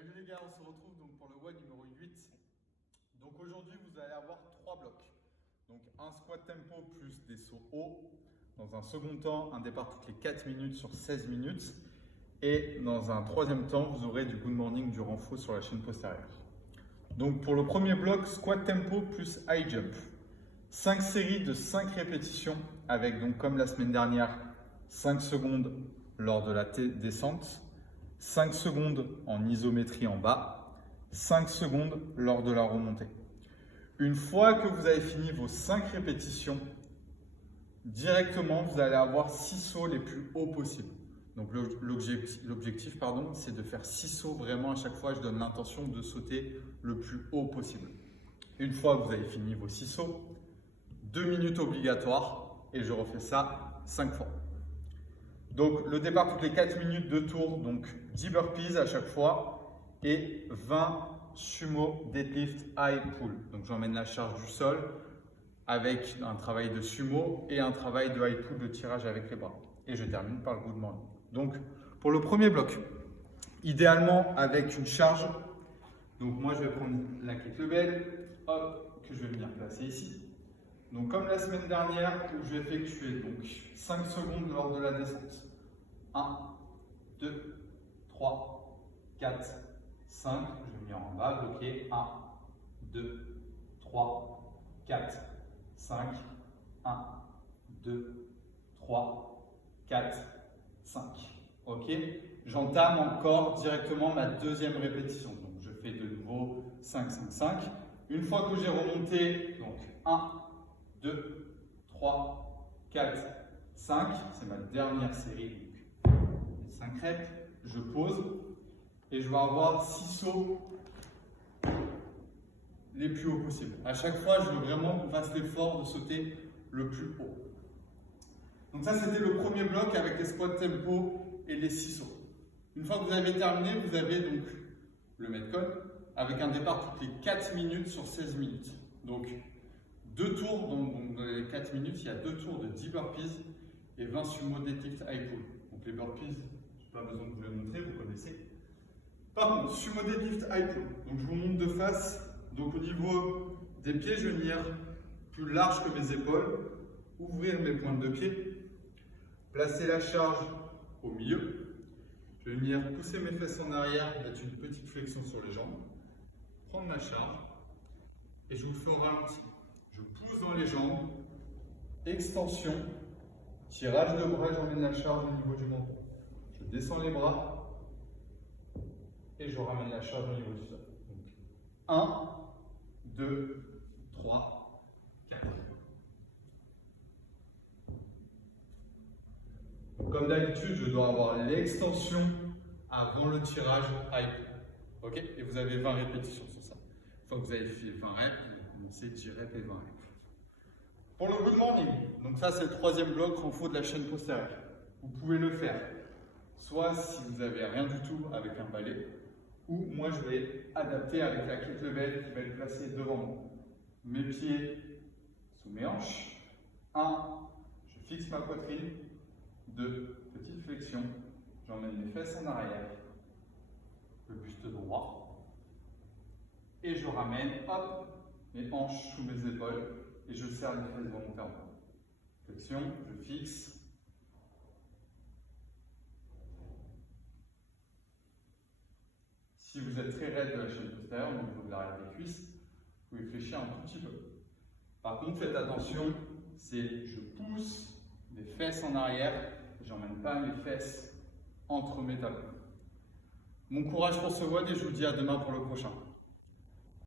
Salut les gars, on se retrouve donc pour le WOD numéro 8. Donc aujourd'hui, vous allez avoir 3 blocs. Donc un squat tempo plus des sauts hauts. Dans un second temps, un départ toutes les 4 minutes sur 16 minutes. Et dans un troisième temps, vous aurez du good morning du renfort sur la chaîne postérieure. Donc pour le premier bloc, squat tempo plus high jump. 5 séries de 5 répétitions avec donc comme la semaine dernière, 5 secondes lors de la descente. 5 secondes en isométrie en bas, 5 secondes lors de la remontée. Une fois que vous avez fini vos 5 répétitions, directement, vous allez avoir 6 sauts les plus hauts possibles. Donc l'objectif, c'est de faire 6 sauts vraiment à chaque fois. Je donne l'intention de sauter le plus haut possible. Une fois que vous avez fini vos 6 sauts, 2 minutes obligatoires et je refais ça 5 fois. Donc le départ toutes les 4 minutes de tour, donc 10 burpees à chaque fois et 20 sumo deadlift high pull. Donc j'emmène la charge du sol avec un travail de sumo et un travail de high pull de tirage avec les bras. Et je termine par le good morning. Donc pour le premier bloc, idéalement avec une charge. Donc moi je vais prendre la kettlebell, hop, que je vais venir placer ici. Donc comme la semaine dernière où je vais effectuer donc 5 secondes lors de la descente. 1, 2, 3, 4, 5. Je vais venir en bas, bloquer. 1, 2, 3, 4, 5. 1, 2, 3, 4, 5. Ok. J'entame encore directement ma deuxième répétition. Donc je fais de nouveau 5, 5, 5. Une fois que j'ai remonté, donc 1, 2, 3, 4, 5. C'est ma dernière série. 5 reps, je pose et je vais avoir 6 sauts les plus hauts possibles. À chaque fois, je veux vraiment qu'on fasse l'effort de sauter le plus haut. Donc ça, c'était le premier bloc avec les squats tempo et les 6 sauts. Une fois que vous avez terminé, vous avez donc le Metcon avec un départ toutes les 4 minutes sur 16 minutes. Donc 2 tours, donc dans les 4 minutes, il y a 2 tours de 10 burpees et 20 sumo deadlift high pull. Donc les burpees, je n'ai pas besoin de vous les montrer, vous connaissez. Par contre, sumo deadlift high pull. Donc je vous montre de face. Donc au niveau des pieds, je vais venir plus large que mes épaules, ouvrir mes pointes de pied, placer la charge au milieu. Je vais venir pousser mes fesses en arrière, mettre une petite flexion sur les jambes, prendre ma charge et je vous fais au ralenti. Je pousse dans les jambes, extension, tirage de bras, j'emmène la charge au niveau du menton. Je descends les bras et je ramène la charge au niveau du sol. Donc 1, 2, 3, 4. Donc, comme d'habitude, je dois avoir l'extension avant le tirage high pull. Ok. Et vous avez 20 répétitions sur ça. Une fois que vous avez fait 20 reps, vous commencez 10 reps et 20 reps. Pour le good morning, donc ça c'est le troisième bloc renfort de la chaîne postérieure. Vous pouvez le faire soit si vous n'avez rien du tout avec un balai, ou moi je vais adapter avec la kettlebell qui va être placée devant moi. Mes pieds sous mes hanches. 1, je fixe ma poitrine. 2, petite flexion. J'emmène mes fesses en arrière. Le buste droit. Et je ramène, hop, mes hanches sous mes épaules. Et je serre les fesses volontairement. Flexion, je fixe. Si vous êtes très raide de la chaîne postérieure, au niveau de l'arrière des cuisses, vous pouvez fléchir un tout petit peu. Par contre, faites attention, c'est je pousse mes fesses en arrière, et j'emmène pas mes fesses entre mes talons. Bon courage pour ce WOD et je vous dis à demain pour le prochain.